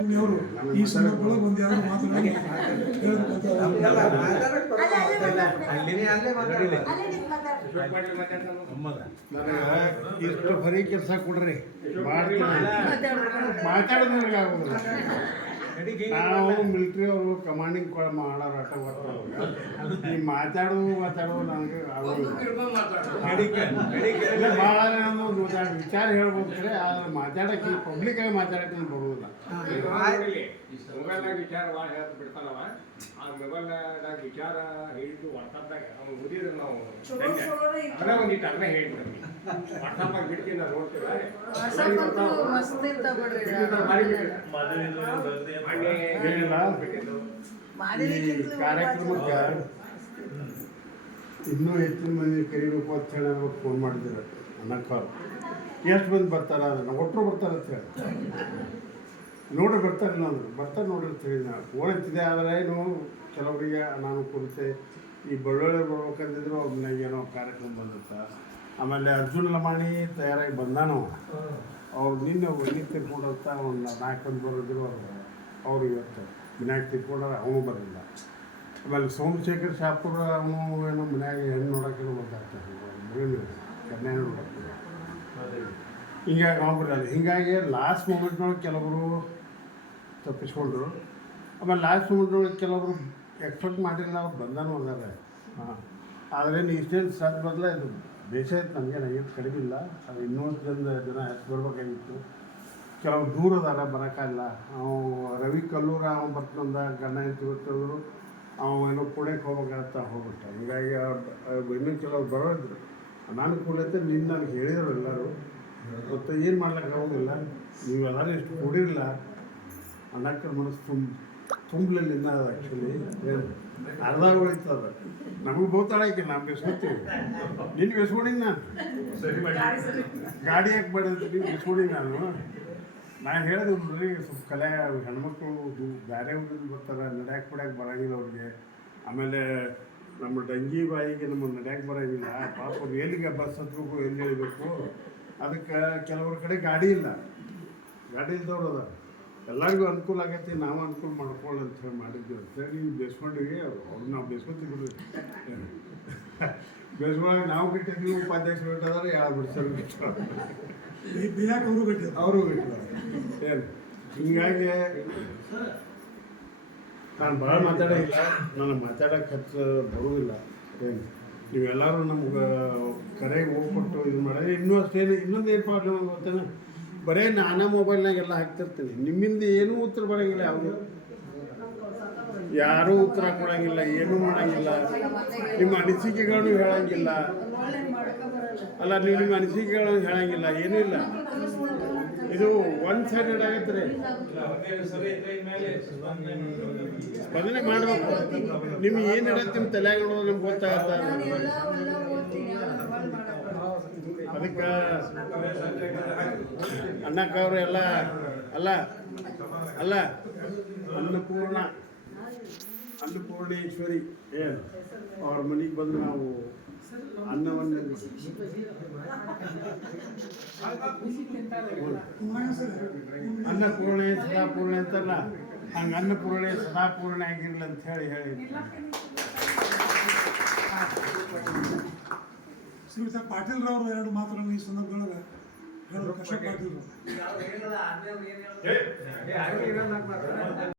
ಅವರು ಈ ಸಂದರ್ಭದೊಳಗೆ ಒಂದು ನನಗೆ ಇಷ್ಟು ಬರೀ ಕೆಲಸ ಕೊಡ್ರಿ. ಮಾಡ್ತೀನಿ. ಮಾತಾಡೋದು ನನಗೆ ಆಗೋದಿಲ್ಲ. ನಾವು ಮಿಲಿಟ್ರಿ ಅವರು ಕಮಾಂಡಿಂಗ್ ಕೂಡ ಮಾಡೋರು ಆಟ ಬರ್ತಾರೆ ಈ ಮಾತಾಡೋದು ಮಾತಾಡೋದು ನನಗೆ ಭಾಳ ಒಂದು ವಿಚಾರ ಹೇಳ್ಬೋದ್ರೆ ಆದ್ರೆ ಮಾತಾಡಕ್ಕೆ ಪಬ್ಲಿಕ್ ಆಗಿ ಮಾತಾಡಕ್ಕೆ ನಾನು ಬರುವುದಿಲ್ಲ. ಮೊಬೈಲ್ನಾಗ ವಿಚಾರ ಭಾಳ ಹೇಳ್ತ ಬಿಡ್ತಾನವ. ಆ ಮೊಬೈಲ್ನಾಗ ವಿಚಾರ ಹೇಳಿದ್ದು ವಾಟ್ಸಪ್ದಾಗ ಅವ್ನು ಓದಿದ್ರೆ ನಾವು. ಅದ ಒಂದಿಟ್ಟು ಅದನ್ನ ಹೇಳ್ಬಿಡ್ತೀವಿ ವಾಟ್ಸಪ್ನಾಗ ಬಿಡ್ತೀನಿ ನಾವು ನೋಡ್ತೀವಿ ಈ ಕಾರ್ಯಕ್ರಮಕ್ಕೆ ಇನ್ನೂ ಹೆಚ್ಚಿನ ಮಂದಿ ಕರಿಬೇಕು ಅಂತ ಹೇಳಿ ನಮಗೆ ಫೋನ್ ಮಾಡಿದ್ರು. ಅನ್ನಕ್ಕ ಎಷ್ಟು ಮಂದಿ ಬರ್ತಾರ ಅದನ್ನ ಒಟ್ಟರು ಬರ್ತಾರೆ ಅಂತ ಹೇಳಿ. ನೋಡಿ ಬರ್ತಾರೆ ನಾನು ಬರ್ತಾರೆ ನೋಡಿ ಅಂತ ಹೇಳಿ ನಾನು. ಫೋನ್ ಹಚ್ಚಿದೆ ಆದರೆ ಏನು, ಕೆಲವರಿಗೆ ಅನಾನುಕೂಲತೆ. ಈ ಬಳ್ಳೊಳ್ಳಿ ಬರ್ಬೇಕಂತಿದ್ರು ಅವ್ರ ಮನೆಗೆ ಏನೋ ಕಾರ್ಯಕ್ರಮ ಬಂದಿತ್ತ. ಆಮೇಲೆ ಅರ್ಜುನ್ ಲಮಾಣಿ ತಯಾರಾಗಿ ಬಂದಾನು ಅವ್ರು ನಿನ್ನೆ ಒಳ್ಳೆ ಹೋಗ್ತಾ ಒಂದು ನಾಲ್ಕು ಮಂದಿ ಬರೋದ್ರು ಅವ್ರು. ಅವ್ರು ಇವತ್ತು ಮನ್ಯಾಗ ಅವನು ಬರಲಿಲ್ಲ. ಆಮೇಲೆ ಸೋಮಶೇಖರ್ ಶಾಪುರ ಅವನು ಏನು ಮನ್ಯಾಗ ಹೆಣ್ಣು ನೋಡೋಕೆ ಗೊತ್ತಾಗ್ತಾರೆ ಮಗನ ಕನ್ಯಾ ನೋಡೋಕೆ ಹಿಂಗಾಗಿ ಅವ್ನು ಹೀಗಾಗಿ ಲಾಸ್ಟ್ ಮೂಮೆಂಟ್ನೊಳಗೆ ಕೆಲವರು ತಪ್ಪಿಸ್ಕೊಂಡ್ರು. ಆಮೇಲೆ ಲಾಸ್ಟ್ ಮೂಮೆಂಟ್ನೊಳಗೆ ಕೆಲವರು ಎಕ್ಸ್ಪೆಕ್ಟ್ ಮಾಡಿಲ್ಲ, ಅವ್ರು ಬಂದಾನು ಅದಾರೆ. ಹಾಂ. ಆದರೆ ಇಷ್ಟೇನು ಸರ್ ಬದಲ ಇದು ನಮಗೆ ನನಗೆ ನನಗೇನು ಕಡಿಮೆ ಇಲ್ಲ. ಅದು ಇನ್ನೊಂದು ಜನ ಜನ ಬರ್ಬೇಕಾಗಿತ್ತು. ಕೆಲವು ದೂರ ಅದಾರ ಬರೋಕ್ಕಾಗಲ್ಲ ಅವು ರವಿ ಕಲ್ಲೂರ ಅವ್ನು ಬರ್ತಂದ ಗಂಡ ಹೆಂಡತಿ ಗೊತ್ತಿದ್ರು ಅವ ಏನೋ ಪುಣೆಗೆ ಹೋಗ್ಬೇಕಂತ ಹೋಗ್ಬಿಟ್ಟ. ಹೀಗಾಗಿ ಇನ್ನೂ ಕೆಲವ್ರು ಬರೋದ್ರು ಅನಾನುಕೂಲತೆ ನಿನ್ನ ನನಗೆ ಹೇಳಿದರು ಎಲ್ಲರೂ. ಮತ್ತು ಏನು ಮಾಡ್ಲಿಕ್ಕೆ ಆಗೋದಿಲ್ಲ. ನೀವೆಲ್ಲರೂ ಎಷ್ಟು ಕೂಡಿರಲಿಲ್ಲ ಅನ್ನಕ್ಕೆ ಮನಸ್ಸು ತುಂಬ ತುಂಬಲಲ್ಲಿ ಇನ್ನ ಆ್ಯಕ್ಚುಲಿ ಅರ್ಧ ಉಳಿತದ ನಮಗೆ ಬಹುತಾಳಕ್ಕೆ ನಾವು ಬೆಸ್ಕೊತೀವಿ ನಿನ್ನ ಬೆಸ್ಕೊಂಡಿನಿ ನಾನು. ಗಾಡಿ ಯಾಕೆ ಬಡಿದ್ರಿ ನೀವು ಬೆಸ್ಕೊಂಡಿನಿ ನಾನು? ನಾನು ಹೇಳಿದೆ ನೋಡ್ರಿ ಸ್ವಲ್ಪ ಕಲೆ, ಹೆಣ್ಮಕ್ಳು ಬೇರೆ ಊರಿಂದ ಬರ್ತಾರೆ, ನಡ್ಯಾಕೆ ಬಿಡ್ಯಾಕೆ ಬರೋಂಗಿಲ್ಲ ಅವ್ರಿಗೆ. ಆಮೇಲೆ ನಮ್ಮ ಡಂಗಿ ಬಾಯಿಗೆ ನಮ್ಮ ನಡ್ಯಾಕೆ ಬರೋಂಗಿಲ್ಲ, ಪಾಪ ಎಲ್ಲಿಗೆ ಬಸ್ ಹತ್ಬೇಕು, ಎಲ್ಲಿ ಇಳಿಬೇಕು, ಅದಕ್ಕೆ ಕೆಲವ್ರ ಕಡೆ ಗಾಡಿ ಇಲ್ಲ. ಗಾಡಿ ಇಲ್ದವ್ರು ಅದ ಎಲ್ಲರಿಗೂ ಅನುಕೂಲ ಆಗೈತಿ, ನಾವು ಅನುಕೂಲ ಮಾಡ್ಕೊಳ್ಳಿ ಅಂತ ಹೇಳಿ ಮಾಡಿದ್ವಿ ಅಂತೇಳಿ ನೀವು ಬೇಸ್ಕೊಂಡಿವಿ ಅವ್ರು ನಾವು ಬೇಸ್ಕೊತೀವಿ ಬಿಡ್ರಿ ಬೇಸ್ಕೊಳಗೆ ನಾವು ಬಿಟ್ಟಿದ್ವಿ ಉಪಾಧ್ಯಕ್ಷರು ಬಿಟ್ಟದಾರೆ ಯಾವ ಬಿಡ್ಸಲು ಬಿಟ್ಟು ಬಿಯಾಕ ಅವರು ಬಿಟ್ಟಿದ್ದಾರೆ ಅವರು ಬಿಟ್ಟು ಏನು ಹಿಂಗಾಗಿ ನಾನು ಭಾಳ ಮಾತಾಡೋಲ್ಲ ನನಗೆ ಮಾತಾಡೋಕೆ ಹತ್ತು ಬರುವುದಿಲ್ಲ. ಏನು ನೀವೆಲ್ಲರೂ ನಮ್ಗೆ ಕರೆಗೆ ಹೋಗ್ಬಿಟ್ಟು ಇದು ಮಾಡಿದ್ರೆ ಇನ್ನೂ ಅಷ್ಟೇನು ಇನ್ನೊಂದು ಏನು ಪ್ರಾಬ್ಲಮ್ ಗೊತ್ತೇನ ಬರೀ ನಾನೇ ಮೊಬೈಲ್ನಾಗೆಲ್ಲ ಹಾಕ್ತಿರ್ತೀನಿ ನಿಮ್ಮಿಂದ ಏನೂ ಉತ್ತರ ಬರೋಂಗಿಲ್ಲ ಯಾವುದು. ಯಾರೂ ಉತ್ತರ ಕೊಡೋಂಗಿಲ್ಲ, ಏನೂ ಮಾಡಂಗಿಲ್ಲ. ನಿಮ್ಮ ಅನಿಸಿಕೆಗಳನ್ನು ಹೇಳಂಗಿಲ್ಲ. ಅಲ್ಲ, ನೀವು ನಿಮ್ಮ ಅನಿಸಿಕೆಗಳನ್ನು ಹೇಳಂಗಿಲ್ಲ, ಏನೂ ಇಲ್ಲ. ಇದು ಒನ್ ಸೈಡೆಡ್ ಆಗತ್ತೆ ರೀ ಬದನೆ ಮಾಡ್ಬೇಕು. ನಿಮ್ಗೆ ಏನು ನಡತ್ತೆ ನಿಮ್ಮ ತಲೆಯಾಗ ನೋಡೋದು ನಿಮ್ಗೆ ಗೊತ್ತಾಗತ್ತ. ಅದಕ್ಕೆ ಅಣ್ಣಕ್ಕವ್ರು ಎಲ್ಲ, ಅಲ್ಲ ಅಲ್ಲ, ಅನ್ನಪೂರ್ಣ. ಅನ್ನಪೂರ್ಣೇಶ್ವರಿ ಏನು? ಅವ್ರ ಮನೆಗೆ ಬಂದು ನಾವು ಅನ್ನವನ್ನು ಅನ್ನಪೂರ್ಣೆ ಸದಾಪೂರ್ಣೆ ಅಂತಲ್ಲ ಹಂಗೆ ಅನ್ನಪೂರ್ಣೆ ಸದಾಪೂರ್ಣೆ ಆಗಿರ್ಲಿ ಅಂತ ಹೇಳಿ ಹೇಳಿ ಶ್ರೀಯುತ ಪಾಟೀಲ್ ರವರು ಎರಡು ಮಾತುಗಳನ್ನು ಈ ಸಂದರ್ಭದೊಳಗೆ ಹೇಳೋದು ಕಷ್ಟ ಪಾಟೀಲ್